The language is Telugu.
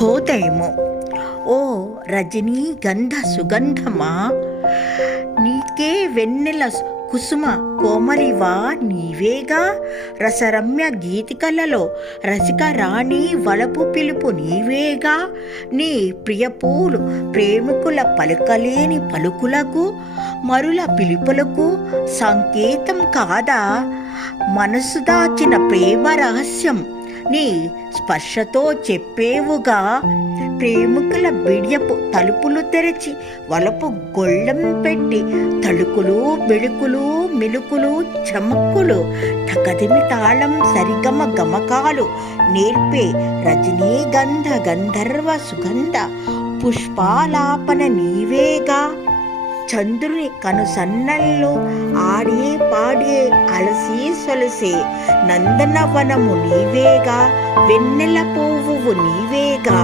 పోతేమో ఓ రజనీ గంధ సుగంధమా నీకే వెన్నెల కుసుమ కోమలివా నీవేగా రసరమ్య గీతికలలో రసిక రాణి వలపు పిలుపు నీవేగా నీ ప్రియపూలు ప్రేమికుల పలుకలేని పలుకులకు మరుల పిలుపులకు సంకేతం కాదా మనసు దాచిన ప్రేమ రహస్యం నీ స్పర్శతో చెప్పేవుగా ప్రేమికుల బిడియపు తలుపులు తెరచి వలపు గొళ్ళం పెట్టి తలుకులు మెలుకులు మెలుకులు చమక్కులు తగదిమి తాళం సరిగమ గమకాలు నేర్పే రజనీగంధ గంధర్వ సుగంధ పుష్పాలాపన నీవేగా చంద్రుని కనుసన్నల్లో ఆడే పాడే అలసి సొలసే నందనవనము నీవేగా వెన్నెల పువ్వు నీవేగా